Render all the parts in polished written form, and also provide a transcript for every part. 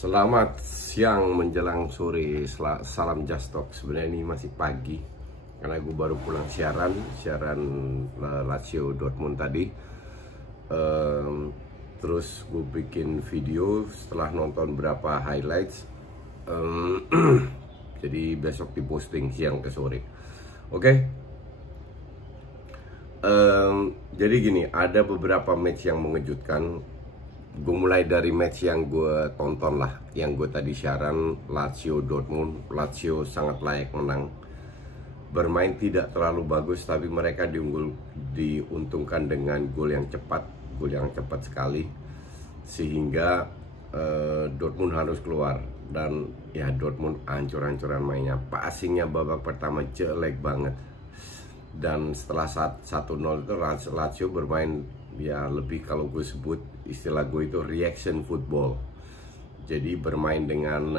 Selamat siang menjelang sore, salam Just Talk. Sebenarnya ini masih pagi karena gue baru pulang siaran Lazio Dortmund tadi. Terus gue bikin video setelah nonton berapa highlights. Jadi besok diposting siang ke sore. Oke. Jadi gini, ada beberapa match yang mengejutkan. Gue mulai dari match yang gue tonton lah, yang gue tadi siaran, Lazio Dortmund. Lazio sangat layak menang. Bermain tidak terlalu bagus, tapi mereka diuntungkan dengan gol yang cepat sekali, sehingga Dortmund harus keluar. Dan ya Dortmund hancur-hancuran mainnya. Passingnya babak pertama jelek banget. Dan setelah 1-0 itu Lazio bermain ya lebih, kalau gue sebut istilah gue itu reaction football. Jadi bermain dengan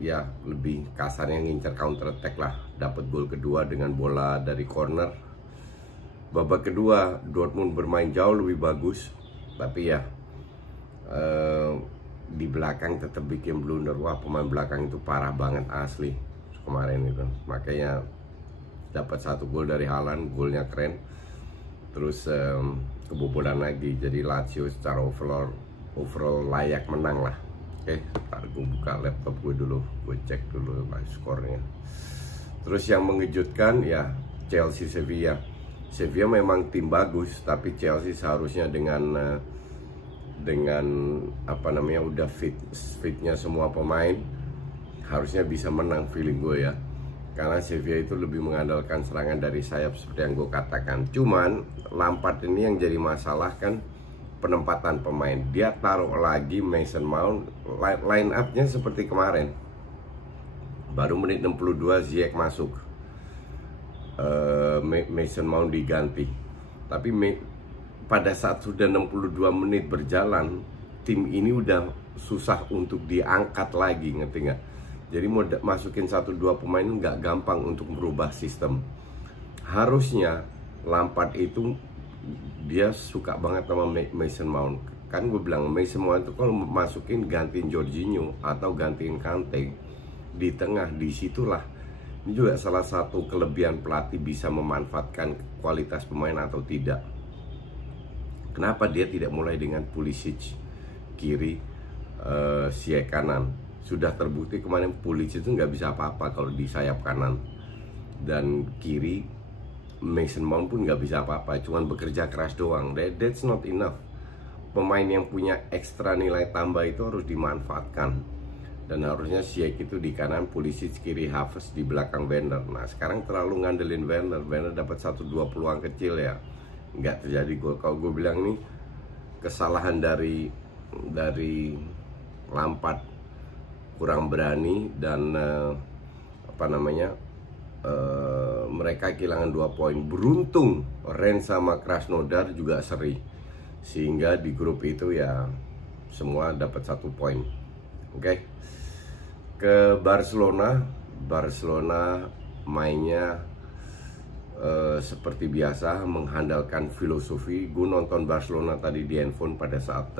ya lebih kasarnya ngincer counter attack lah. Dapat gol kedua dengan bola dari corner. Babak kedua Dortmund bermain jauh lebih bagus, tapi ya di belakang tetap bikin blunder. Wah, pemain belakang itu parah banget asli kemarin itu. Makanya dapat 1 gol dari Haaland, golnya keren. Terus kebobolan lagi. Jadi Lazio secara overall layak menang lah. Oke, ntar gue buka laptop gue dulu, gue cek dulu skornya. Terus yang mengejutkan ya Chelsea Sevilla. Sevilla memang tim bagus, tapi Chelsea seharusnya dengan udah fitnya semua pemain, harusnya bisa menang feeling gue ya. Karena Sevilla itu lebih mengandalkan serangan dari sayap seperti yang gue katakan. Cuman Lampard ini yang jadi masalah kan penempatan pemain. Dia taruh lagi Mason Mount, line up-nya seperti kemarin. Baru menit 62 Ziyech masuk, Mason Mount diganti. Tapi pada saat sudah 62 menit berjalan, tim ini udah susah untuk diangkat lagi, ngerti nggak? Jadi mau masukin 1-2 pemain nggak gampang untuk merubah sistem. Harusnya Lampard itu dia suka banget sama Mason Mount. Kan gue bilang Mason Mount itu kalau masukin gantiin Jorginho atau gantiin Kante di tengah, disitulah. Ini juga salah satu kelebihan pelatih bisa memanfaatkan kualitas pemain atau tidak. Kenapa dia tidak mulai dengan Pulisic kiri, Ziyech kanan? Sudah terbukti kemarin Pulisic itu nggak bisa apa-apa kalau di sayap kanan, dan kiri Mason Mount pun nggak bisa apa-apa, cuman bekerja keras doang. That's not enough. Pemain yang punya ekstra nilai tambah itu harus dimanfaatkan, dan harusnya Ziyech itu di kanan, Pulisic kiri, Havertz di belakang Werner. Nah sekarang terlalu ngandelin Werner dapat 1-2 peluang kecil ya nggak terjadi gol. Kalau gue bilang nih kesalahan dari Lampard, kurang berani, dan mereka kehilangan 2 poin. Beruntung Rennes sama Krasnodar juga seri, sehingga di grup itu ya semua dapat 1 poin. Oke. Ke Barcelona mainnya seperti biasa mengandalkan filosofi. Gue nonton Barcelona tadi di handphone pada saat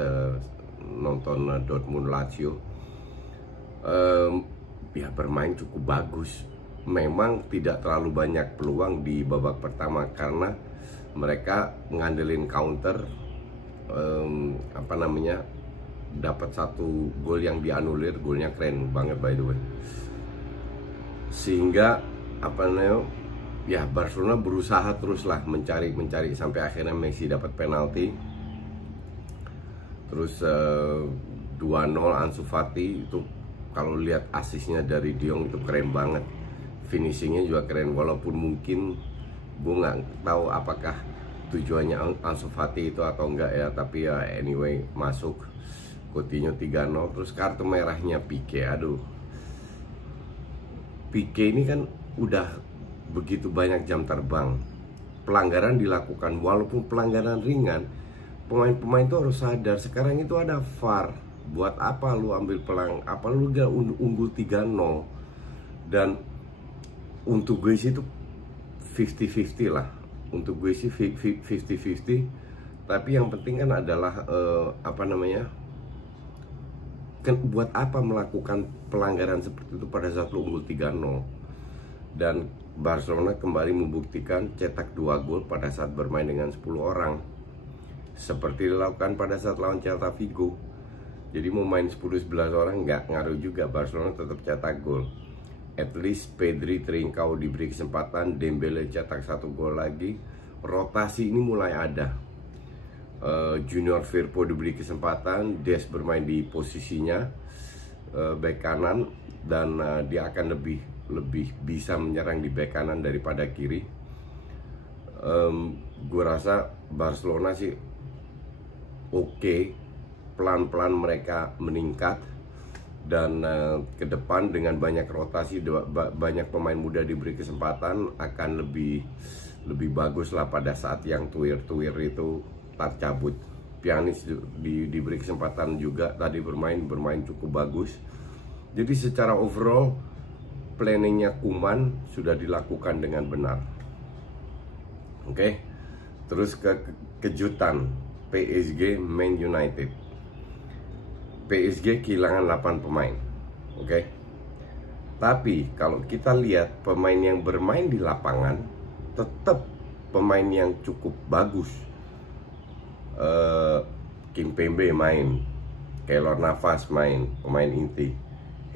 nonton Dortmund Lazio. Ya bermain cukup bagus. Memang tidak terlalu banyak peluang di babak pertama karena mereka ngandelin counter, dapat 1 gol yang dianulir, golnya keren banget by the way. Sehingga ya Barcelona berusaha teruslah mencari sampai akhirnya Messi dapat penalti. Terus 2-0 Ansu Fati itu, kalau lihat asisnya dari De Jong itu keren banget, finishingnya juga keren. Walaupun mungkin gue nggak tahu apakah tujuannya Ansu Fati itu atau enggak ya, tapi ya anyway masuk. Coutinho 3-0. Terus kartu merahnya Pique. Aduh, Pique ini kan udah begitu banyak jam terbang, pelanggaran dilakukan. Walaupun pelanggaran ringan, pemain-pemain itu harus sadar sekarang itu ada VAR. Buat apa lu ambil apa lu udah unggul 3-0? Dan untuk gue sih itu 50-50 lah. Untuk gue sih 50-50. Tapi yang penting kan adalah buat apa melakukan pelanggaran seperti itu pada saat lo unggul 3-0? Dan Barcelona kembali membuktikan cetak 2 gol pada saat bermain dengan 10 orang, seperti dilakukan pada saat lawan Celta Vigo. Jadi mau main 10-11 orang nggak ngaruh juga, Barcelona tetap cetak gol. At least Pedri, Trincao diberi kesempatan, Dembele cetak 1 gol lagi. Rotasi ini mulai ada. Junior Firpo diberi kesempatan, Des bermain di posisinya back kanan, dan dia akan lebih bisa menyerang di back kanan daripada kiri. Gue rasa Barcelona sih oke, pelan-pelan mereka meningkat, dan ke depan dengan banyak rotasi, banyak pemain muda diberi kesempatan, akan lebih bagus lah pada saat yang tuir-tuir itu tercabut. Pjanic diberi kesempatan juga tadi bermain cukup bagus. Jadi secara overall planningnya Koeman sudah dilakukan dengan benar. Oke. Terus ke kejutan PSG Man United. PSG kehilangan 8 pemain. Oke. Tapi kalau kita lihat pemain yang bermain di lapangan, tetap pemain yang cukup bagus. Kimpembe main, Keylor Navas main, pemain inti.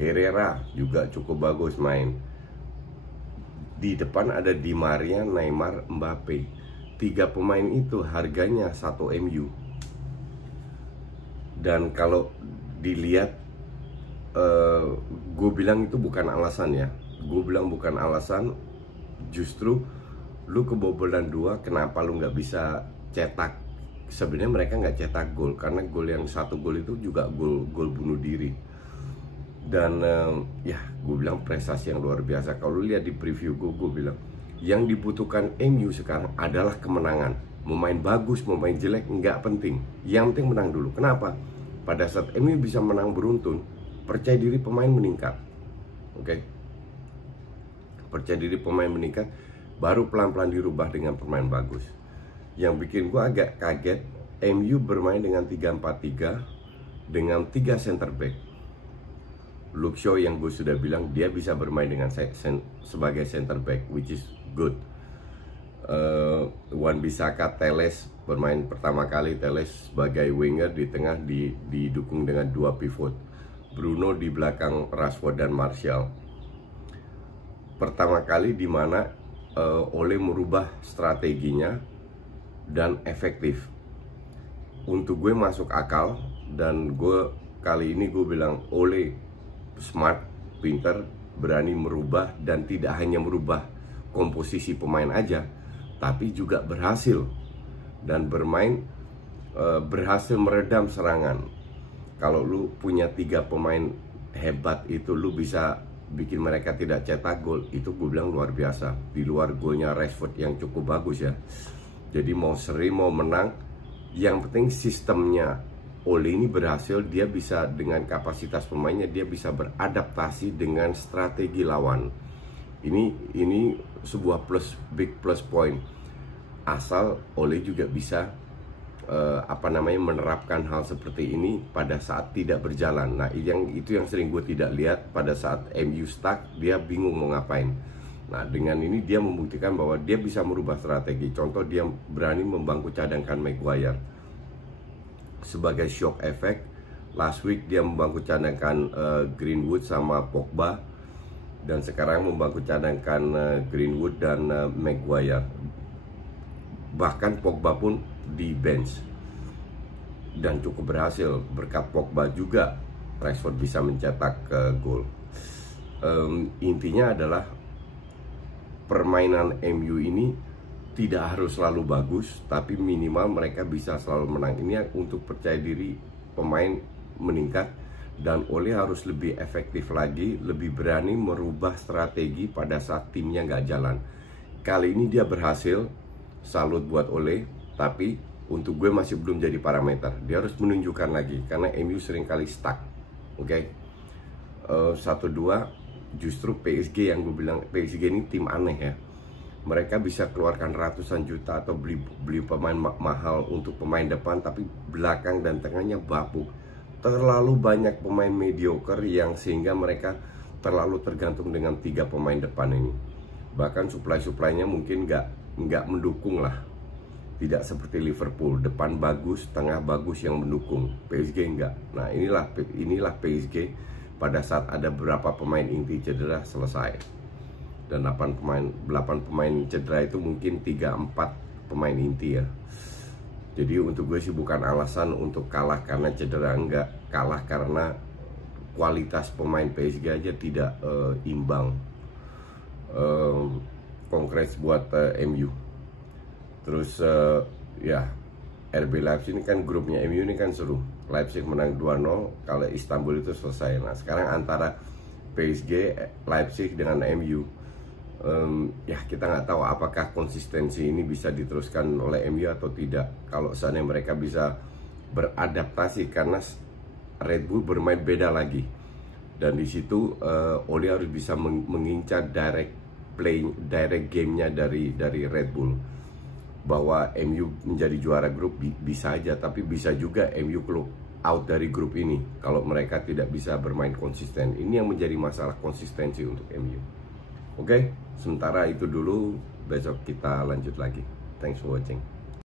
Herrera juga cukup bagus main. Di depan ada Di Maria, Neymar, Mbappe. 3 pemain itu harganya 1 MU. Dan kalau dilihat, gue bilang itu bukan alasan ya. Gue bilang bukan alasan. Justru lu kebobolan 2, kenapa lu nggak bisa cetak? Sebenarnya mereka nggak cetak gol, karena gol yang 1 gol itu juga gol bunuh diri. Dan ya gue bilang prestasi yang luar biasa. Kalau lihat di preview gue bilang yang dibutuhkan MU sekarang adalah kemenangan. Mau main bagus, mau main jelek nggak penting, yang penting menang dulu. Kenapa? Pada saat MU bisa menang beruntun, percaya diri pemain meningkat. Oke. Percaya diri pemain meningkat, baru pelan-pelan dirubah dengan pemain bagus. Yang bikin gue agak kaget, MU bermain dengan 3-4-3 dengan 3 center back. Luke Shaw yang gue sudah bilang dia bisa bermain dengan sebagai center back, which is good. Wan-Bissaka, Telles bermain pertama kali, Telles sebagai winger di tengah, didukung dengan 2 pivot. Bruno di belakang Rashford dan Martial. Pertama kali di mana Ole merubah strateginya dan efektif. Untuk gue masuk akal, dan gue kali ini gue bilang Ole smart, pinter, berani merubah, dan tidak hanya merubah komposisi pemain aja, tapi juga berhasil dan berhasil meredam serangan. Kalau lu punya 3 pemain hebat itu, lu bisa bikin mereka tidak cetak gol. Itu gue bilang luar biasa. Di luar golnya Rashford yang cukup bagus ya. Jadi mau seri mau menang, yang penting sistemnya Ole ini berhasil. Dia bisa dengan kapasitas pemainnya, dia bisa beradaptasi dengan strategi lawan. Ini sebuah big plus point. Asal Ole juga bisa menerapkan hal seperti ini pada saat tidak berjalan. Nah, itu yang sering gue tidak lihat. Pada saat MU stuck, dia bingung mau ngapain. Nah, dengan ini dia membuktikan bahwa dia bisa merubah strategi. Contoh, dia berani membangku cadangkan Maguire sebagai shock effect. Last week dia membangku cadangkan Greenwood sama Pogba, dan sekarang membangku cadangkan Greenwood dan Maguire. Bahkan Pogba pun di bench, dan cukup berhasil. Berkat Pogba juga Rashford bisa mencetak gol. Intinya adalah permainan MU ini tidak harus selalu bagus, tapi minimal mereka bisa selalu menang. Ini untuk percaya diri pemain meningkat, dan Ole harus lebih efektif lagi, lebih berani merubah strategi pada saat timnya nggak jalan. Kali ini dia berhasil, salut buat Ole, tapi untuk gue masih belum jadi parameter. Dia harus menunjukkan lagi, karena MU seringkali stuck. Oke. 1-2, justru PSG yang gue bilang, PSG ini tim aneh ya. Mereka bisa keluarkan ratusan juta atau beli pemain mahal untuk pemain depan, tapi belakang dan tengahnya bapuk. terlalu banyak pemain mediocre yang sehingga mereka terlalu tergantung dengan 3 pemain depan ini. Bahkan supply-supply-nya mungkin nggak mendukung lah. Tidak seperti Liverpool, depan bagus, tengah bagus yang mendukung. PSG enggak. Nah, inilah PSG pada saat ada beberapa pemain inti cedera selesai. Dan 8 pemain cedera itu mungkin 3-4 pemain inti ya. Jadi untuk gue sih bukan alasan untuk kalah karena cedera, enggak. Kalah karena kualitas pemain PSG aja tidak imbang. Congrats buat MU. Terus ya RB Leipzig ini kan grupnya MU ini kan seru. Leipzig menang 2-0, kalau Istanbul itu selesai. Nah sekarang antara PSG, Leipzig dengan MU, ya kita nggak tahu apakah konsistensi ini bisa diteruskan oleh MU atau tidak. Kalau seandainya mereka bisa beradaptasi, karena Red Bull bermain beda lagi. Dan di situ Oli harus bisa mengincar direct game-nya dari Red Bull. Bahwa MU menjadi juara grup bisa aja, tapi bisa juga MU out dari grup ini kalau mereka tidak bisa bermain konsisten. Ini yang menjadi masalah konsistensi untuk MU. Oke, sementara itu dulu, besok kita lanjut lagi. Thanks for watching.